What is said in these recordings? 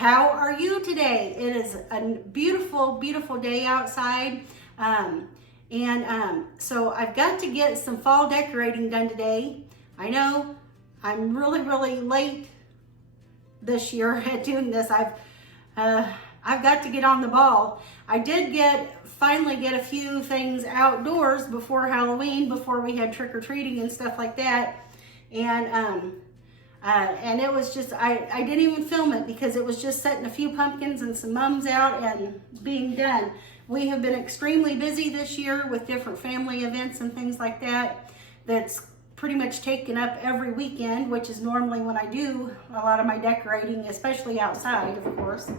How are you today? It is a beautiful, beautiful day outside. So I've got to get some fall decorating done today. I know I'm really, really late this year at doing this. I've got to get on the ball. I did finally get a few things outdoors before Halloween, before we had trick-or-treating and stuff like that. And it was just, I didn't even film it because it was just setting a few pumpkins and some mums out and being done. We have been extremely busy this year with different family events and things like that. That's pretty much taken up every weekend, which is normally when I do a lot of my decorating, especially outside, of course.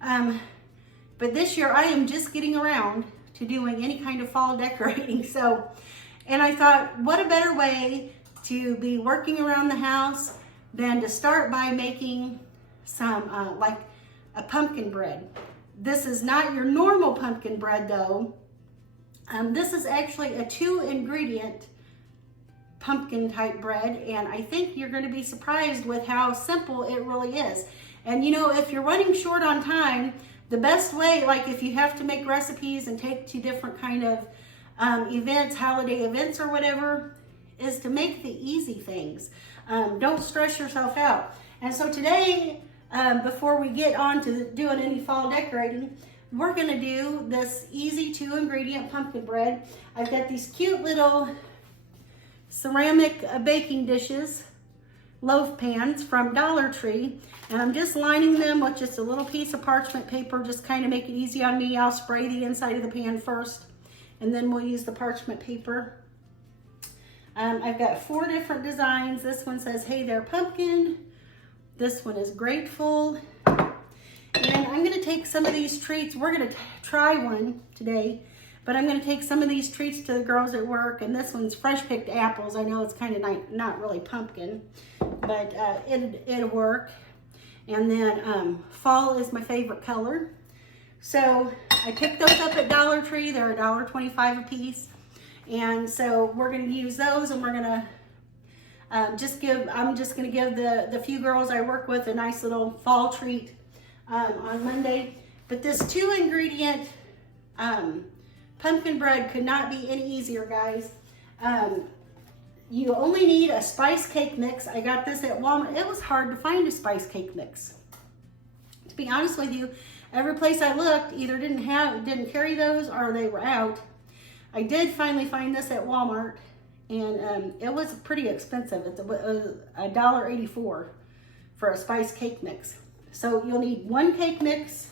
But this year I am just getting around to doing any kind of fall decorating. And I thought, what a better way to be working around the house than to start by making some, like a pumpkin bread. This is not your normal pumpkin bread though. This is actually a 2-ingredient pumpkin type bread, and I think you're going to be surprised with how simple it really is. And you know, if you're running short on time, the best way, like if you have to make recipes and take to different kind of events, holiday events or whatever, is to make the easy things. Don't stress yourself out. And so today, before we get on to doing any fall decorating, we're gonna do this easy 2-ingredient pumpkin bread. I've got these cute little ceramic baking dishes, loaf pans from Dollar Tree, and I'm just lining them with just a little piece of parchment paper, just kind of make it easy on me. I'll spray the inside of the pan first, and then we'll use the parchment paper. I've got 4 different designs. This one says, "Hey there, pumpkin." This one is grateful. And I'm gonna take some of these treats. We're gonna try one today, but I'm gonna take some of these treats to the girls at work. And this one's fresh picked apples. I know it's kind of not really pumpkin, but it'll work. And then fall is my favorite color. So I picked those up at Dollar Tree. They're $1.25 a piece. And so we're going to use those, and we're going to I'm just going to give the few girls I work with a nice little fall treat on Monday. But this 2-ingredient pumpkin bread could not be any easier, guys. You only need a spice cake mix. I got this at Walmart. It was hard to find a spice cake mix. To be honest with you, every place I looked either didn't carry those or they were out. I did finally find this at Walmart, and it was pretty expensive. It was $1.84 for a spice cake mix. So you'll need 1 cake mix,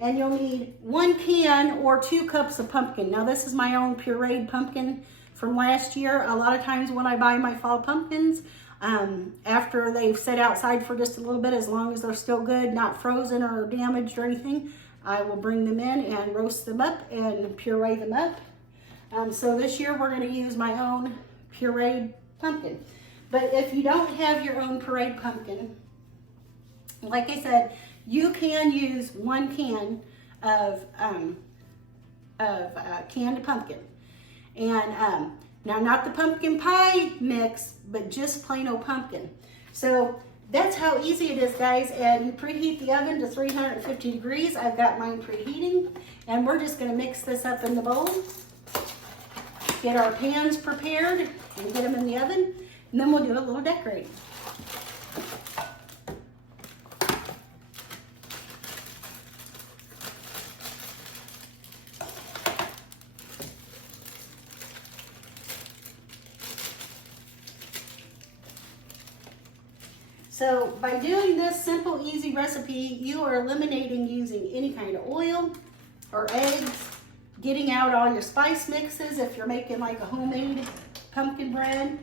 and you'll need 1 can or 2 cups of pumpkin. Now this is my own pureed pumpkin from last year. A lot of times when I buy my fall pumpkins, after they've set outside for just a little bit, as long as they're still good, not frozen or damaged or anything, I will bring them in and roast them up and puree them up. So this year we're going to use my own pureed pumpkin. But if you don't have your own pureed pumpkin, like I said, you can use 1 can of canned pumpkin. And now not the pumpkin pie mix, but just plain old pumpkin. So that's how easy it is, guys. And you preheat the oven to 350 degrees. I've got mine preheating, and we're just going to mix this up in the bowl. Get our pans prepared and get them in the oven, and then we'll do a little decorating. So by doing this simple, easy recipe, you are eliminating using any kind of oil or eggs, getting out all your spice mixes if you're making like a homemade pumpkin bread.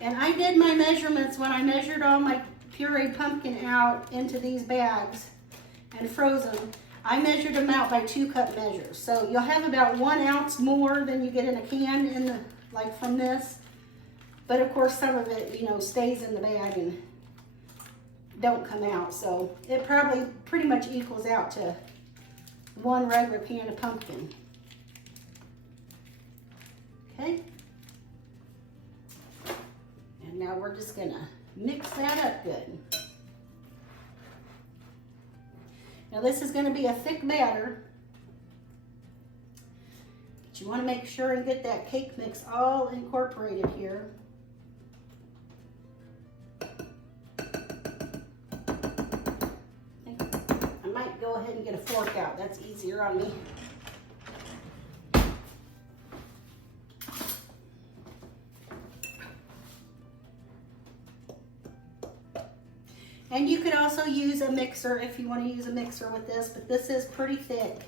And I did my measurements when I measured all my pureed pumpkin out into these bags and froze them. I measured them out by 2-cup measures. So you'll have about 1 ounce more than you get in a can like from this. But of course some of it, you know, stays in the bag and don't come out. So it probably pretty much equals out to 1 regular can of pumpkin. Okay. And now we're just gonna mix that up good. Now this is gonna be a thick batter, but you wanna make sure and get that cake mix all incorporated here. I might go ahead and get a fork out. That's easier on me. And you could also use a mixer if you want to use a mixer with this, but this is pretty thick.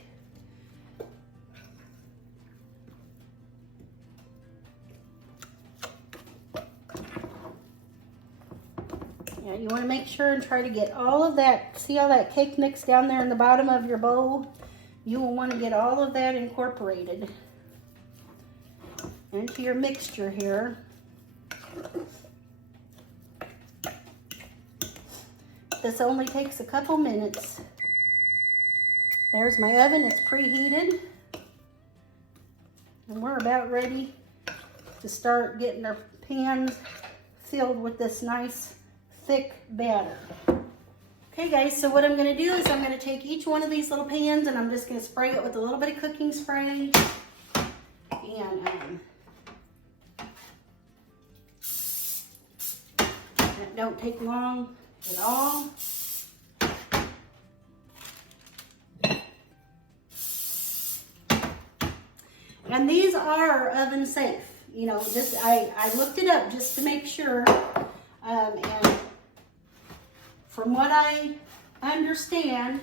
Yeah, you want to make sure and try to get all of that, see all that cake mix down there in the bottom of your bowl? You will want to get all of that incorporated into your mixture here. This only takes a couple minutes. There's my oven, it's preheated. And we're about ready to start getting our pans filled with this nice thick batter. Okay guys, so what I'm gonna do is I'm gonna take each one of these little pans and I'm just gonna spray it with a little bit of cooking spray. And that don't take long at all. And these are oven safe. You know, this I looked it up just to make sure. And from what I understand,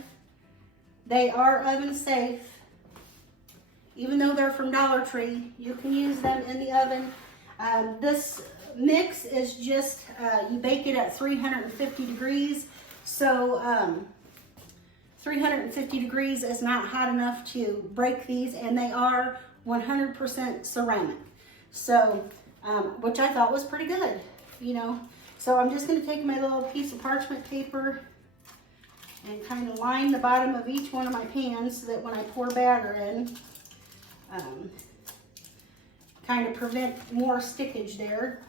they are oven safe. Even though they're from Dollar Tree, you can use them in the oven. This mix is just, you bake it at 350 degrees. So 350 degrees is not hot enough to break these, and they are 100% ceramic. So, which I thought was pretty good, you know. So I'm just gonna take my little piece of parchment paper and kind of line the bottom of each one of my pans so that when I pour batter in, kind of prevent more stickage there.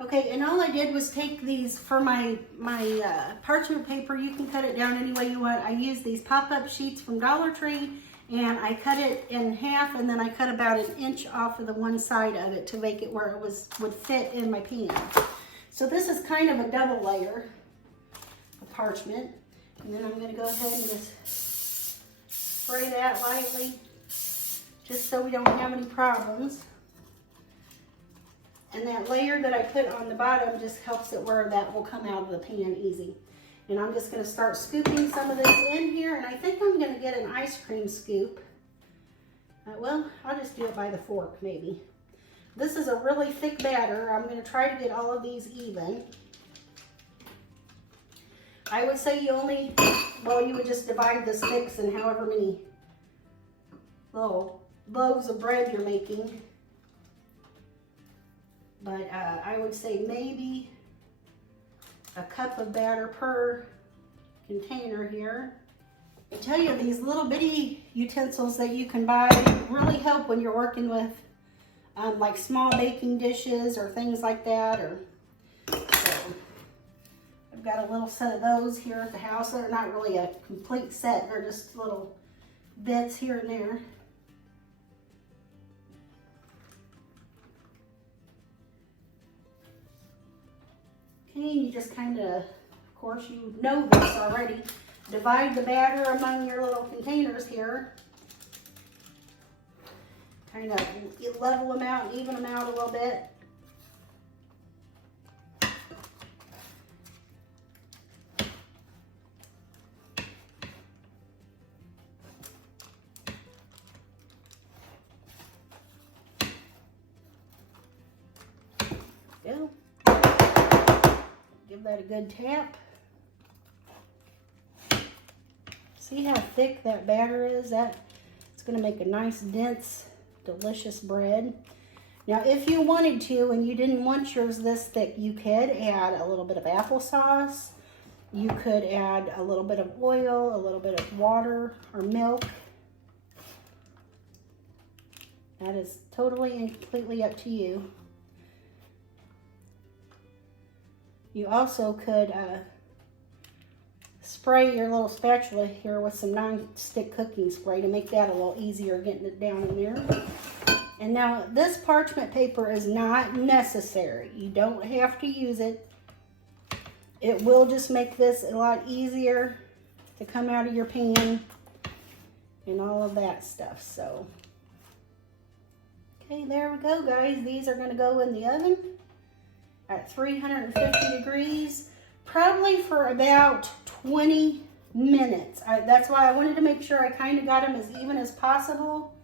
Okay, and all I did was take these for my parchment paper. You can cut it down any way you want. I used these pop-up sheets from Dollar Tree, and I cut it in half, and then I cut about an inch off of the one side of it to make it where it would fit in my pan. So this is kind of a double layer of parchment. And then I'm gonna go ahead and just spray that lightly, just so we don't have any problems. And that layer that I put on the bottom just helps it where that will come out of the pan easy. And I'm just gonna start scooping some of this in here, and I think I'm gonna get an ice cream scoop. Well, I'll just do it by the fork maybe. This is a really thick batter. I'm gonna try to get all of these even. I would say you would just divide this mix in however many little loaves of bread you're making. But I would say maybe a cup of batter per container here. I tell you, these little bitty utensils that you can buy really help when you're working with like small baking dishes or things like that. So I've got a little set of those here at the house. They're not really a complete set, they're just little bits here and there. Okay, you just kind of course, you know this already. Divide the batter among your little containers here. Kind of level them out, even them out a little bit. Go. Give that a good tap. See how thick that batter is? It's going to make a nice, dense, delicious bread. Now, if you wanted to and you didn't want yours this thick, you could add a little bit of applesauce. You could add a little bit of oil, a little bit of water or milk. That is totally and completely up to you. You also could spray your little spatula here with some non-stick cooking spray to make that a little easier getting it down in there. And now this parchment paper is not necessary. You don't have to use it. It will just make this a lot easier to come out of your pan and all of that stuff. So, okay, there we go, guys. These are going to go in the oven at 350 degrees, probably for about 20 minutes. That's why I wanted to make sure I kind of got them as even as possible,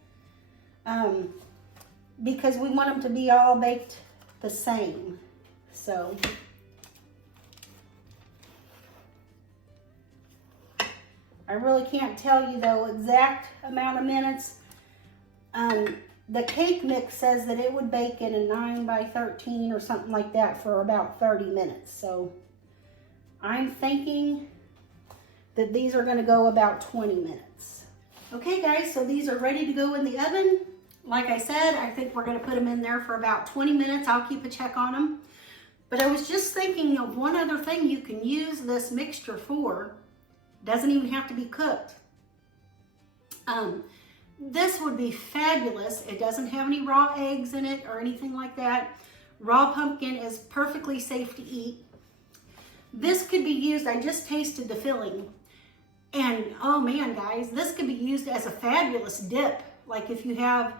because we want them to be all baked the same. So, I really can't tell you the exact amount of minutes. The cake mix says that it would bake in a 9 by 13 or something like that for about 30 minutes. So I'm thinking that these are going to go about 20 minutes. Okay, guys, so these are ready to go in the oven. Like I said, I think we're going to put them in there for about 20 minutes. I'll keep a check on them. But I was just thinking of one other thing you can use this mixture for. Doesn't even have to be cooked. This would be fabulous. It doesn't have any raw eggs in it or anything like that. Raw pumpkin is perfectly safe to eat. This could be used, I just tasted the filling. And oh man, guys, this could be used as a fabulous dip. Like if you have,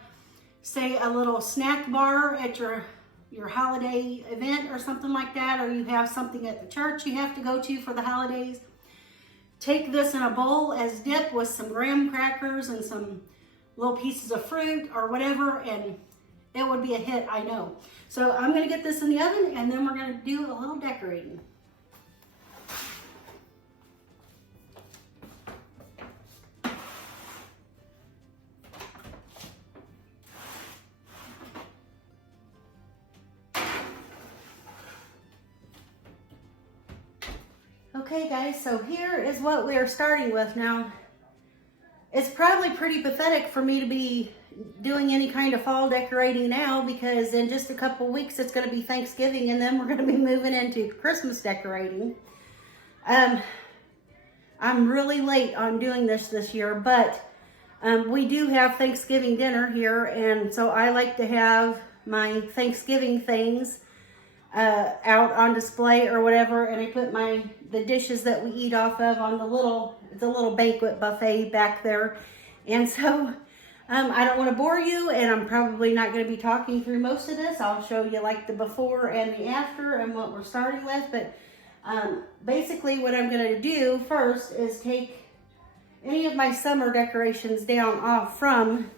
say, a little snack bar at your holiday event or something like that, or you have something at the church you have to go to for the holidays. Take this in a bowl as dip with some graham crackers and some little pieces of fruit or whatever, and it would be a hit, I know. So I'm gonna get this in the oven and then we're gonna do a little decorating. Okay guys, so here is what we are starting with. Now, it's probably pretty pathetic for me to be doing any kind of fall decorating now, because in just a couple weeks it's going to be Thanksgiving and then we're going to be moving into Christmas decorating. I'm really late on doing this year, but we do have Thanksgiving dinner here, and so I like to have my Thanksgiving things out on display or whatever, and I put the dishes that we eat off of on the little banquet buffet back there. And so I don't want to bore you, and I'm probably not going to be talking through most of this. I'll show you like the before and the after and what we're starting with. But basically what I'm going to do first is take any of my summer decorations down off from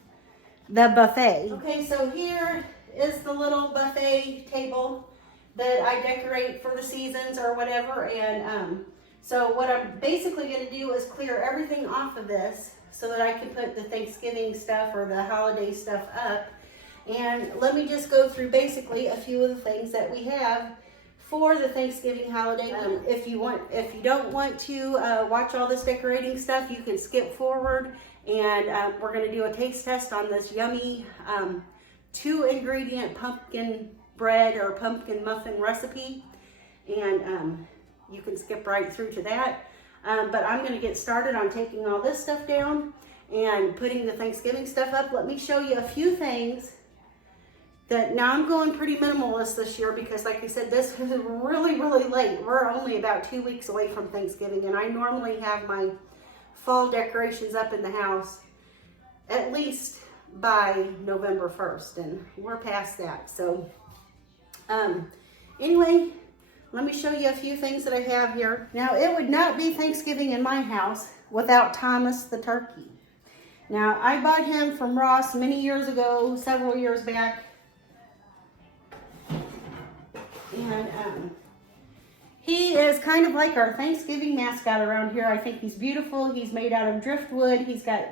the buffet. Okay, so here is the little buffet table that I decorate for the seasons or whatever. And so what I'm basically going to do is clear everything off of this so that I can put the Thanksgiving stuff or the holiday stuff up. And let me just go through basically a few of the things that we have for the Thanksgiving holiday. If you don't want to watch all this decorating stuff, you can skip forward, and we're going to do a taste test on this yummy 2-ingredient pumpkin bread or pumpkin muffin recipe, and you can skip right through to that. But I'm going to get started on taking all this stuff down and putting the Thanksgiving stuff up. Let me show you a few things that, now I'm going pretty minimalist this year because, like I said, this is really late. We're only about 2 weeks away from Thanksgiving, and I normally have my fall decorations up in the house at least by November 1st, and we're past that. So anyway, let me show you a few things that I have here. Now, it would not be Thanksgiving in my house without Thomas the turkey. Now, I bought him from Ross many years ago, several years back. And he is kind of like our Thanksgiving mascot around here. I think he's beautiful. He's made out of driftwood. He's got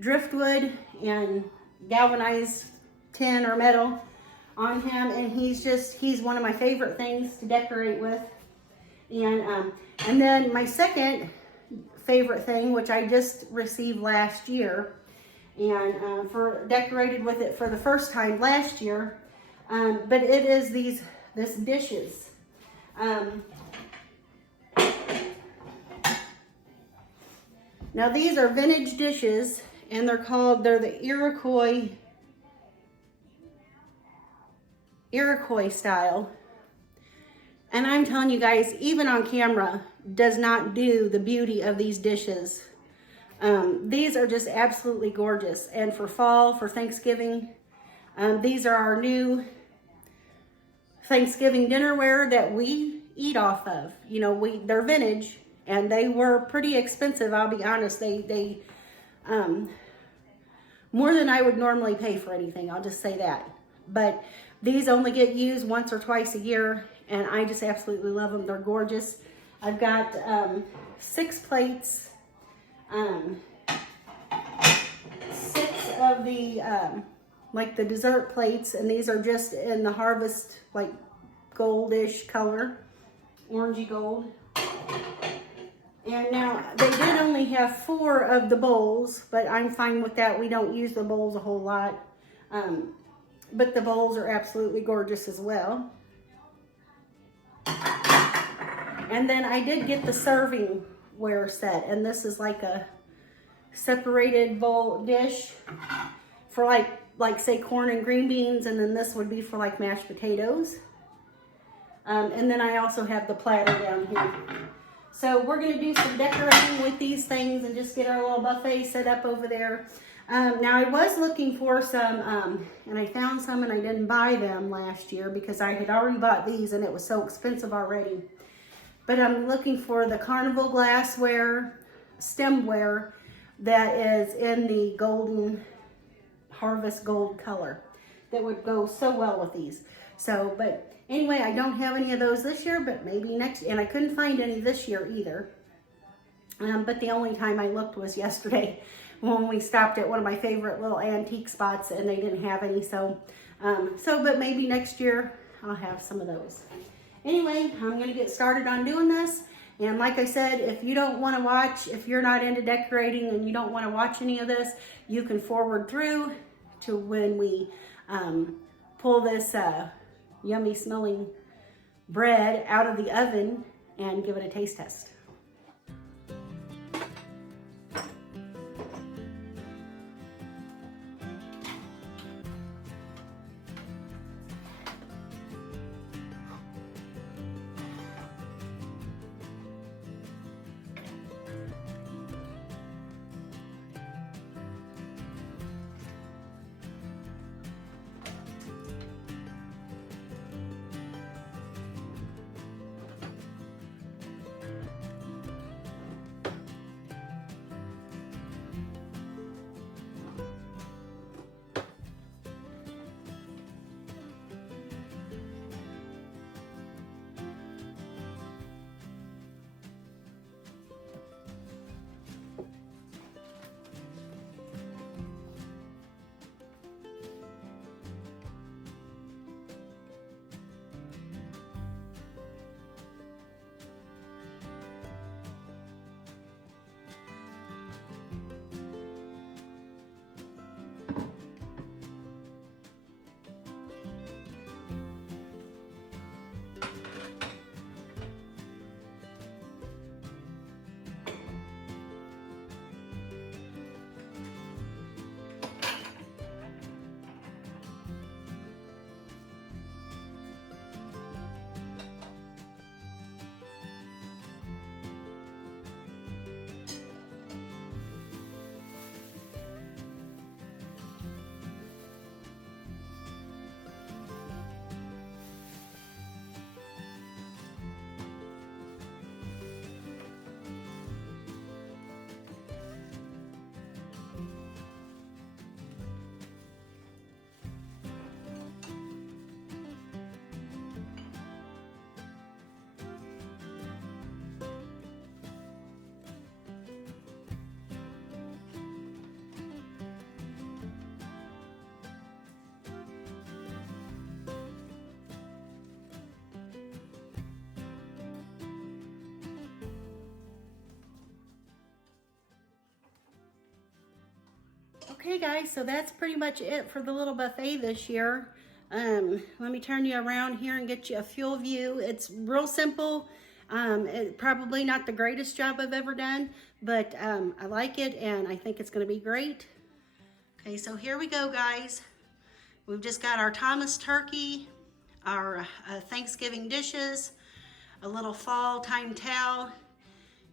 driftwood and galvanized tin or metal on him, and he's one of my favorite things to decorate with. And then my second favorite thing, which I just received last year, and decorated with it for the first time last year, but it is this dishes. Now these are vintage dishes, and they're the Iroquois style. And I'm telling you guys, even on camera, does not do the beauty of these dishes. These are just absolutely gorgeous. And for fall, for Thanksgiving, these are our new Thanksgiving dinnerware that we eat off of. You know, they're vintage, and they were pretty expensive, I'll be honest. They more than I would normally pay for anything, I'll just say that. But these only get used once or twice a year, and I just absolutely love them. They're gorgeous. I've got 6 plates, 6 of the like the dessert plates, and these are just in the harvest, like goldish color, orangey gold. And now they did only have 4 of the bowls, but I'm fine with that. We don't use the bowls a whole lot. But the bowls are absolutely gorgeous as well. And then I did get the serving ware set, and this is like a separated bowl dish for like say corn and green beans, and then this would be for like mashed potatoes. And then I also have the platter down here. So we're gonna do some decorating with these things and just get our little buffet set up over there. Now I was looking for some, and I found some, and I didn't buy them last year because I had already bought these and it was so expensive already. But I'm looking for the carnival glassware, stemware that is in the golden harvest gold color. That would go so well with these. So, but anyway, I don't have any of those this year, but maybe next, and I couldn't find any this year either. But the only time I looked was yesterday when we stopped at one of my favorite little antique spots and they didn't have any. So, but maybe next year I'll have some of those. Anyway, I'm gonna get started on doing this. And like I said, if you don't wanna watch, if you're not into decorating and you don't wanna watch any of this, you can forward through to when we pull this yummy smelling bread out of the oven and give it a taste test. Okay guys, so that's pretty much it for the little buffet this year. Let me turn you around here and get you a full view. It's real simple. Probably not the greatest job I've ever done, but I like it and I think it's gonna be great. Okay, so here we go guys. We've just got our Thomas turkey, our Thanksgiving dishes, a little fall time towel,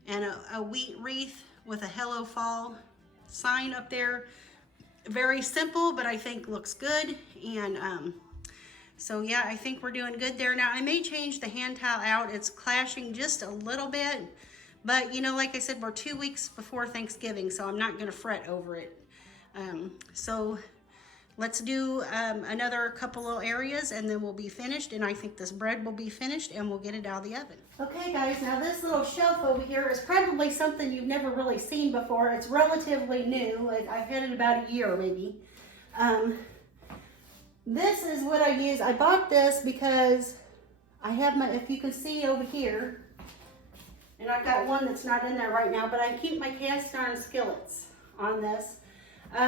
and a wheat wreath with a Hello Fall sign up there. Very simple, but I think looks good. And so yeah, I think we're doing good there. Now I may change the hand towel out. It's clashing just a little bit, but you know, like I said, we're 2 weeks before Thanksgiving, so I'm not gonna fret over it. So let's do another couple of areas and then we'll be finished, and I think this bread will be finished and we'll get it out of the oven. Okay guys, now this little shelf over here is probably something you've never really seen before. It's relatively new. I've had it about a year maybe. This is what I use. I bought this because I have my, if you can see over here, and I've got one that's not in there right now, but I keep my cast iron skillets on this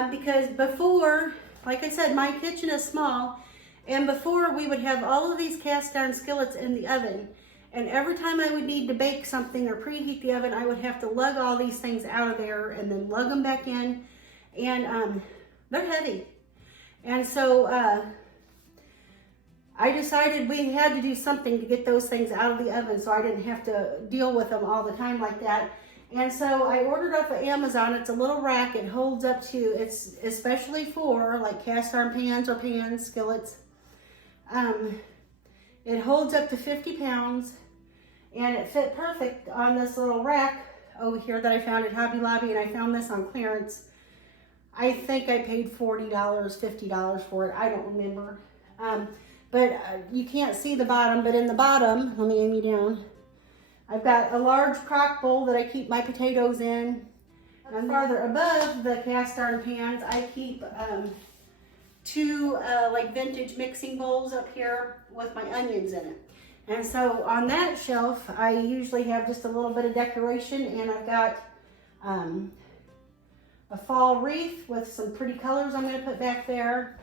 because before, like I said, my kitchen is small, and before we would have all of these cast iron skillets in the oven, and every time I would need to bake something or preheat the oven, I would have to lug all these things out of there and then lug them back in, and they're heavy. And so I decided we had to do something to get those things out of the oven so I didn't have to deal with them all the time like that. And so I ordered off of Amazon. It's a little rack. It holds up to, it's especially for like cast iron pans or pans, skillets. It holds up to 50 pounds and it fit perfect on this little rack over here that I found at Hobby Lobby, and I found this on clearance. I think I paid $40, $50 for it. I don't remember. But you can't see the bottom, but in the bottom, let me aim you down. I've got a large crock bowl that I keep my potatoes in. And farther above the cast iron pans, I keep two like vintage mixing bowls up here with my onions in it. And so on that shelf, I usually have just a little bit of decoration, and I've got a fall wreath with some pretty colors I'm going to put back there.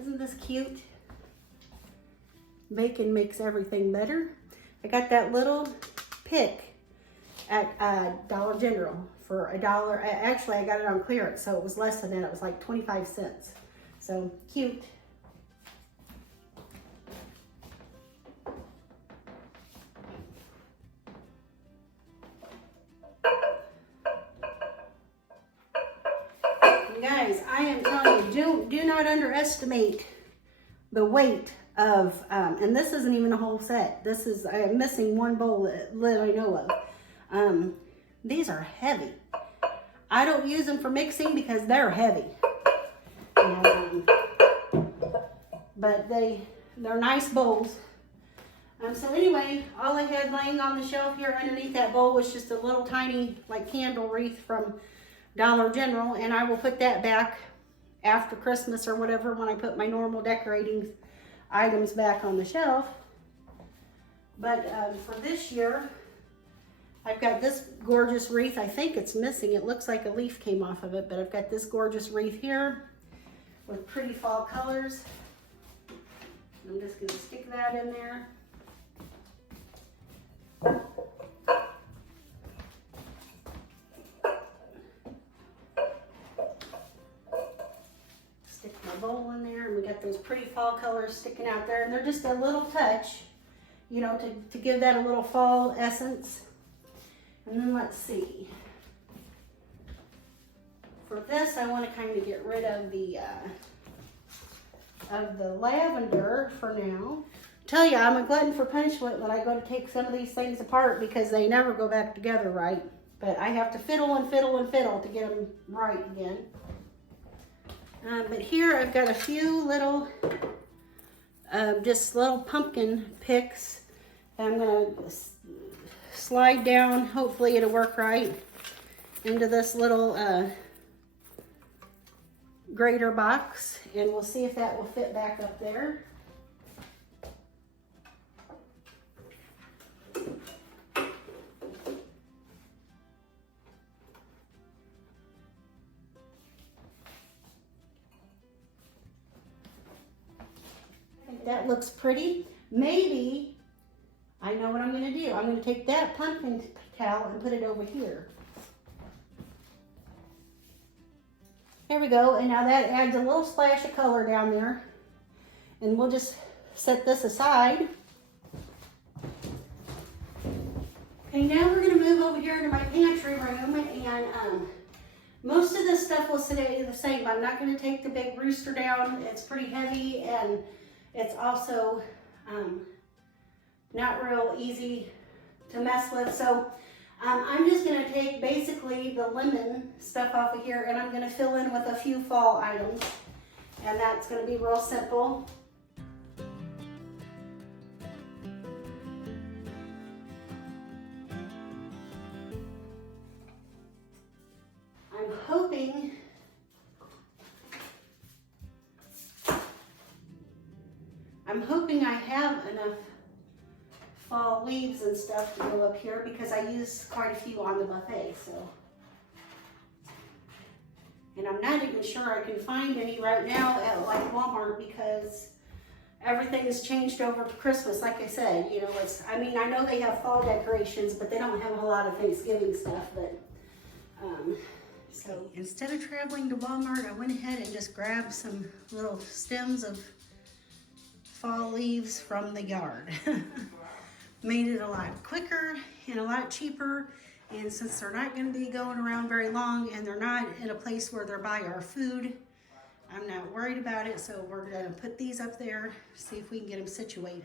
Isn't this cute? Bacon makes everything better. I got that little pick at Dollar General for $1. Actually, I got it on clearance, so it was less than that. It was like 25 cents. So cute. Guys, I am telling you, do not underestimate the weight of, and this isn't even a whole set. This is, I am missing one bowl lid I know of. These are heavy. I don't use them for mixing because they're heavy. And, but they're nice bowls. So anyway, all I had laying on the shelf here underneath that bowl was just a little tiny like candle wreath from Dollar General, and I will put that back after Christmas or whatever when I put my normal decorating items back on the shelf. But for this year, I've got this gorgeous wreath. I think it's missing. It looks like a leaf came off of it, but I've got this gorgeous wreath here with pretty fall colors. I'm just going to stick that in there. Stick my bowl in there, and we got those pretty fall colors sticking out there, and they're just a little touch, you know, to give that a little fall essence. And then let's see. For this, I want to kind of get rid of the lavender for now. Tell you, I'm a glutton for punishment when I go to take some of these things apart because they never go back together right. But I have to fiddle and fiddle and fiddle to get them right again. But here I've got a few little, just little pumpkin picks. I'm going to slide down, hopefully it'll work right, into this little grater box, and we'll see if that will fit back up there. that looks pretty. Maybe, I know what I'm gonna do. I'm gonna take that pumpkin towel and put it over here. There we go, and now that adds a little splash of color down there. And we'll just set this aside. Okay, now we're gonna move over here to my pantry room, and most of this stuff will stay the same. I'm not gonna take the big rooster down. It's pretty heavy, and it's also not real easy to mess with. So I'm just gonna take basically the lemon stuff off of here, and I'm gonna fill in with a few fall items. And that's gonna be real simple. I'm hoping I have enough fall leaves and stuff to go up here because I used quite a few on the buffet, so. And I'm not even sure I can find any right now at like Walmart because everything's changed over Christmas. Like I said, you know, I mean, I know they have fall decorations, but they don't have a whole lot of Thanksgiving stuff, but, so instead of traveling to Walmart, I went ahead and just grabbed some little stems of fall leaves from the yard. Made it a lot quicker and a lot cheaper, and since they're not going to be going around very long and they're not in a place where they're by our food, I'm not worried about it. So we're going to put these up there, see if we can get them situated.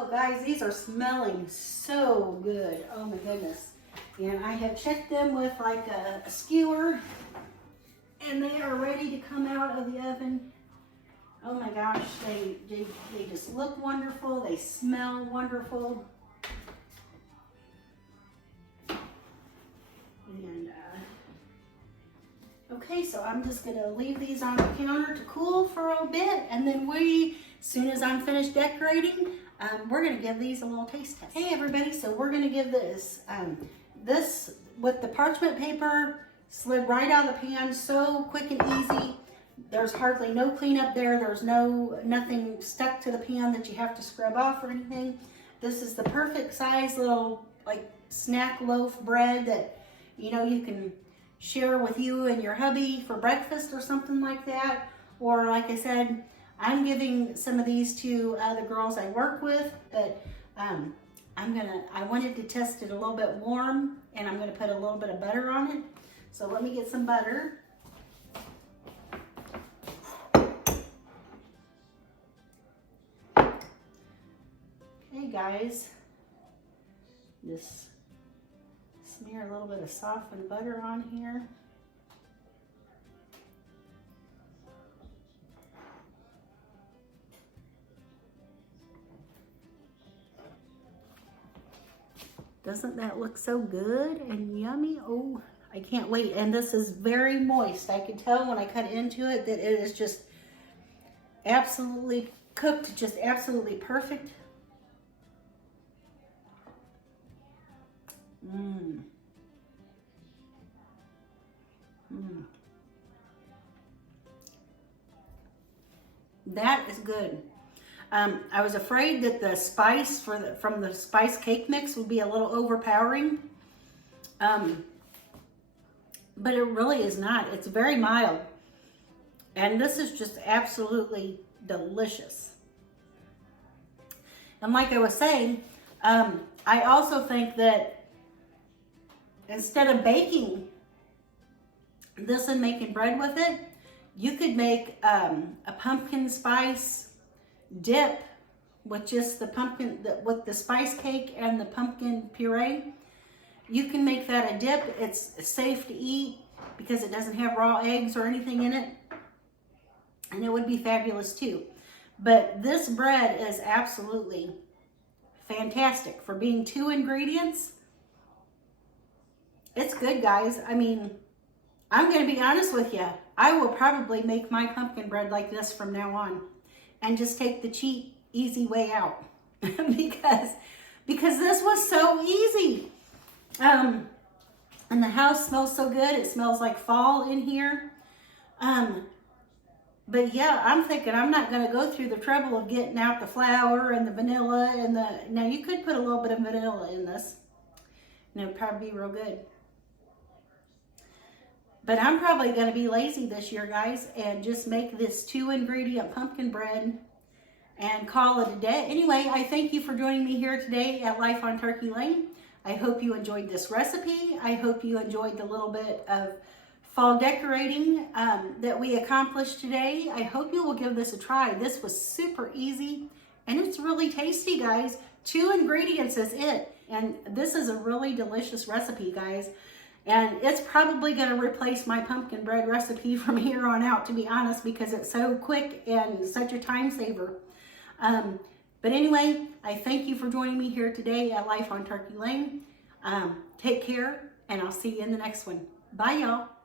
Oh guys, these are smelling so good. Oh my goodness. And I have checked them with like a skewer, and they are ready to come out of the oven. Oh my gosh, they just look wonderful. They smell wonderful. And okay, so I'm just gonna leave these on the counter to cool for a bit, and then as soon as I'm finished decorating, we're gonna give these a little taste test. Hey everybody, so we're gonna give this, this with the parchment paper, slid right out of the pan, so quick and easy. There's hardly no cleanup there. There's nothing stuck to the pan that you have to scrub off or anything. This is the perfect size little like snack loaf bread that, you know, you can share with you and your hubby for breakfast or something like that. Or like I said, I'm giving some of these to the girls I work with, but I wanted to test it a little bit warm, and I'm gonna put a little bit of butter on it. So let me get some butter. Okay guys, just smear a little bit of softened butter on here. Doesn't that look so good and yummy? Oh, I can't wait. And this is very moist. I can tell when I cut into it that it is just absolutely cooked, just absolutely perfect. Mmm. Mmm. That is good. I was afraid that the spice from the spice cake mix would be a little overpowering, but it really is not. It's very mild, and this is just absolutely delicious. And like I was saying, I also think that instead of baking this and making bread with it, you could make a pumpkin spice dip with just the pumpkin, with the spice cake and the pumpkin puree. You can make that a dip. It's safe to eat because it doesn't have raw eggs or anything in it, and it would be fabulous too. But this bread is absolutely fantastic for being 2 ingredients. It's good, guys. I mean, I'm going to be honest with you. I will probably make my pumpkin bread like this from now on, and just take the cheap, easy way out because this was so easy. And the house smells so good. It smells like fall in here. But yeah, I'm thinking I'm not going to go through the trouble of getting out the flour and the vanilla and now you could put a little bit of vanilla in this, and it would probably be real good. But I'm probably going to be lazy this year, guys, and just make this 2 ingredient pumpkin bread and call it a day. Anyway, I thank you for joining me here today at Life on Turkey Lane. I hope you enjoyed this recipe. I hope you enjoyed the little bit of fall decorating that we accomplished today. I hope you will give this a try. This was super easy, and it's really tasty, guys. 2 ingredients is it, and this is a really delicious recipe, guys. And it's probably going to replace my pumpkin bread recipe from here on out, to be honest, because it's so quick and such a time saver. But anyway, I thank you for joining me here today at Life on Turkey Lane. Take care, and I'll see you in the next one. Bye, y'all.